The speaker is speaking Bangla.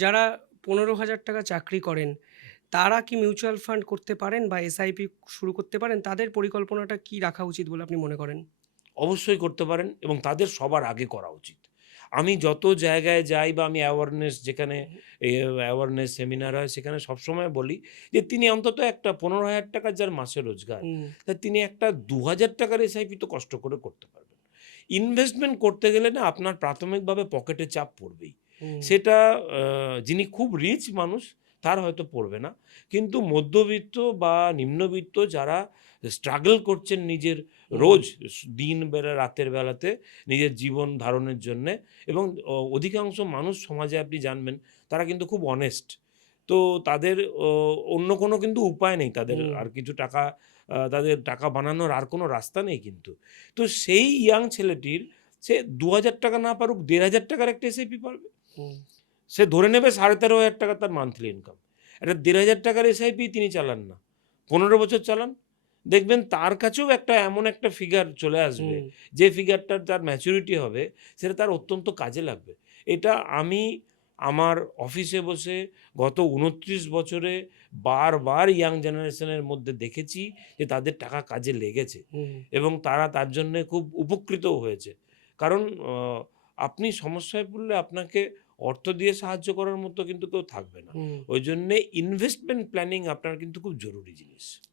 যারা ১৫,০০০ টাকা চাকরি করেন, তারা কি মিউচুয়াল ফান্ড করতে পারেন বা এসআইপি শুরু করতে পারেন? তাদের পরিকল্পনাটা কি রাখা উচিত বলে আপনি মনে করেন? অবশ্যই করতে পারেন এবং তাদের সবার আগে করা উচিত। আমি যত জায়গায় যাই বা আমি অ্যাওয়ারনেস যেখানে অ্যাওয়ারনেস সেমিনার হয় সেখানে সবসময় বলি যে তিনি অন্তত একটা ৳১৫,০০০ যার মাসে রোজগার, হুম, তা তিনি একটা ৳২,০০০ এসআইপি তো কষ্ট করে করতে পারবেন। ইনভেস্টমেন্ট করতে গেলে না আপনার প্রাথমিকভাবে পকেটে চাপ পড়বেই। হুম, সেটা আ যিনি খুব রিচ মানুষ তার হয়তো পড়বে না। কিন্তু মধ্যবিত্ত বা নিম্নবিত্ত যারা স্ট্রাগল করছেন নিজের হুম, রোজ দিন বেলা রাতের বেলাতে নিজের জীবন ধারণের জন্যে এবং অধিকাংশ মানুষ সমাজে আপনি জানবেন তারা কিন্তু খুব অনেস্ট। তো তাদের অন্য কোনো কিন্তু উপায় নেই। তাদের হুম, আর কিছু টাকা তাদের টাকা বানানোর আর কোনো রাস্তা নেই কিন্তু। তো সেই ইয়াং ছেলেটির সে ৳২,০০০ না পারুক ৳১,৫০০ র একটা এসআইপি পারবে। হুম, সে ধরে নেবে ৳১৩,৫০০ তার মান্থলি ইনকাম। একটা ৳১,৫০০ এসআইপি তিনি চালান না। ১৫ বছর চালান। দেখবেন তার কাছেও একটা এমন একটা ফিগার চলে আসবে, হুম, যে ফিগারটার তার ম্যাচুরিটি হবে, সেটা তার অত্যন্ত কাজে লাগবে। এটা আমি আমার অফিসে বসে গত ২৯ বছরে বারবার ইয়াং জেনারেশনের মধ্যে দেখেছি যে তাদের টাকা কাজে লেগেছে হুম, এবং তারা তার জন্যে খুব উপকৃতও হয়েছে। কারণ আপনি সমস্যায় পড়লে আপনাকে অর্থ দিয়ে সাহায্য করার মতো কিন্তু কেউ থাকবে না। হুম। ওইজন্যে ইনভেস্টমেন্ট প্ল্যানিং আপনার কিন্তু খুব জরুরি জিনিস।